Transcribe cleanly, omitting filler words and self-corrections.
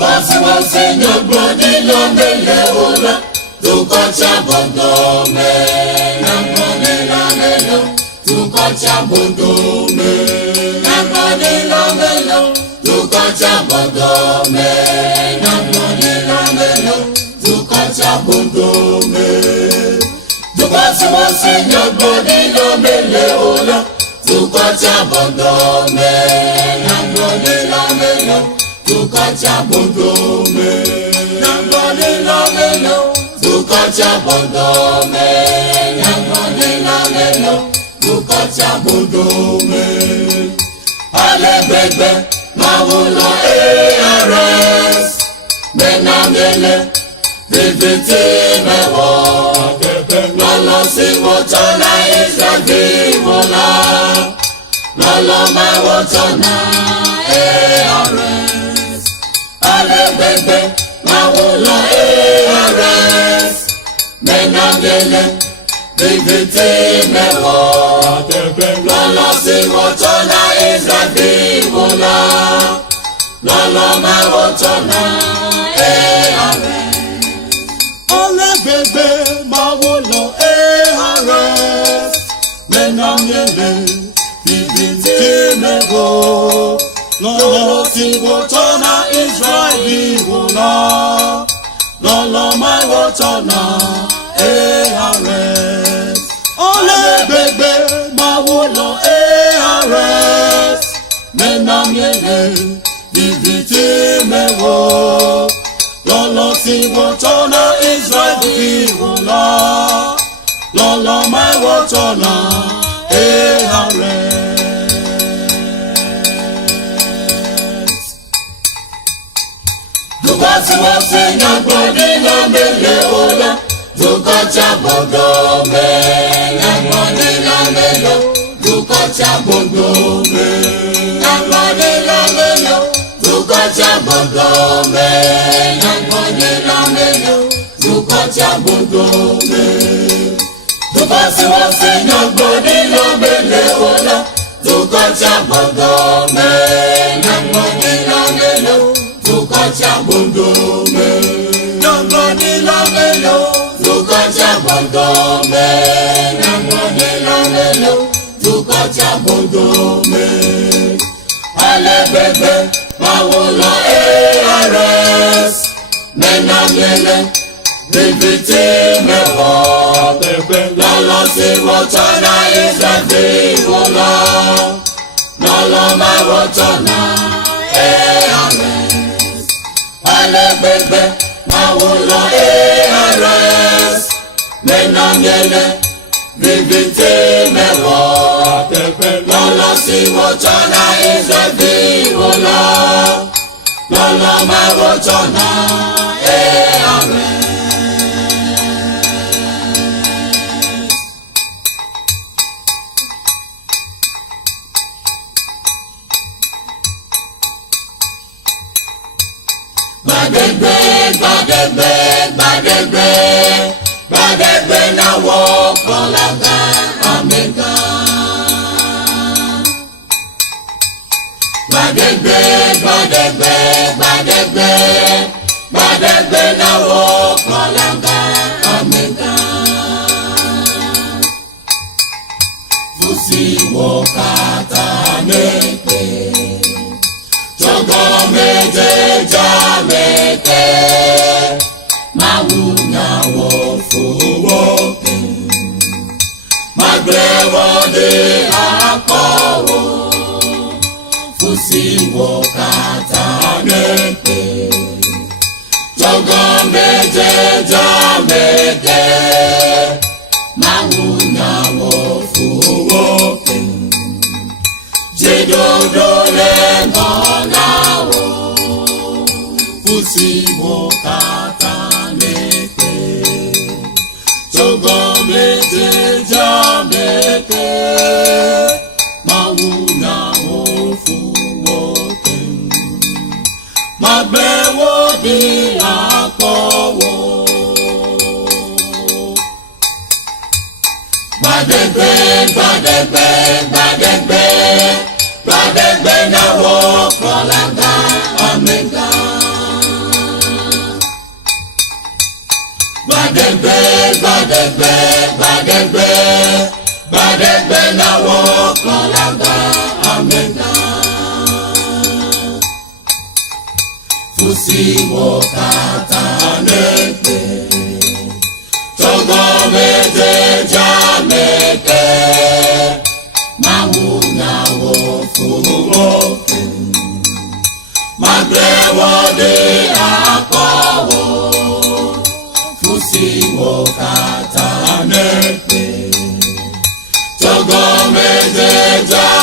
Tukasi wasenyo brodi lomele ola. Tukocha bondome. Nabrodi lomelo. Tukocha bondome. Nabrodi lomelo. Tukocha bondome. Nabrodi lomelo. Tukocha bondome. Tukasi wasenyo brodi lomele ola. Tukocha bondome. Nabrodi lomelo. Tukocha bondome. Nabrodi lomelo. Tukocha bondome. Nabrodi lomelo. Tukocha bondome. Alegbegbe mawulo ARS. Menamele viviti mewo. Lolo si wotona Israeli wola. Lolo ma wotona ARS. Alegbegbe mawulo ARS. Menamele viviti mewo. Lolo si wotona Israeli wola. Lolo ma wotona ARS. Alegbegbe mawulo ARS. Menamele viviti mewo. Lolo si wotona Israeli wola. Lolo ma wotona ARS. Alegbegbe mawulo ARS. Menamele viviti mewo. Lolo si wotona Israeli wola. Lolo ma wotona ARS. Tukasi wasenyo brodi lomele ola. Tukocha bondome. Nabrodi lomelo. Tukocha bondome. Nabrodi lomelo. Tukocha bondome. Nabrodi lomelo. Tukocha bondome. Tukasi wasenyo brodi lomele ola. Tukocha bondome. Nabrodi lomelo. Tukocha bondome. Nabrodi lomelo. Tukocha bondome. Nabrodi lomelo. Tukocha bondome. Alegbegbe mawulo ARS. Menamele viviti mewo. Lolo si wotona Israeli wola. Lolo ma wotona ARS. Alegbegbe mawulo ARS. Menamele viviti mewo. Lolo si wotona Israeli wola. Lolo ma wotona ARS. Gbadegbe, gbadegbe, gbadegbe, gbadegbe na wọ́pọ̀ lága Omega. Gbadegbe, gbadegbe, gbadegbe, gbadegbe na wọ́pọ̀ lága Omega. Fusi wọ́kàtà mẹ́pẹ́. Jogo meje jameke. Mawunya wofuwoke. Magrewo de akowo. Fusi wokata mepe. Jogo meje jameke. Mawunya wofuwoke. Jidodo le monawo. Fusi wokata mepe. Jogo meje jameke. Mawunya wofuwoke. Magbewo di akowo. Gbadegbe, gbadegbe, gbadegbe, gbadegbe na wọ́pọ̀ lága Omega. gbadegbe gbadegbe gbadegbe gbadegbe na wọkọlagba amena fusi wọkata n'ekpe togo mete jameke mawunyawo fuwoke magrewode akọwo fusi wọkata n'ekpe togo mete jameke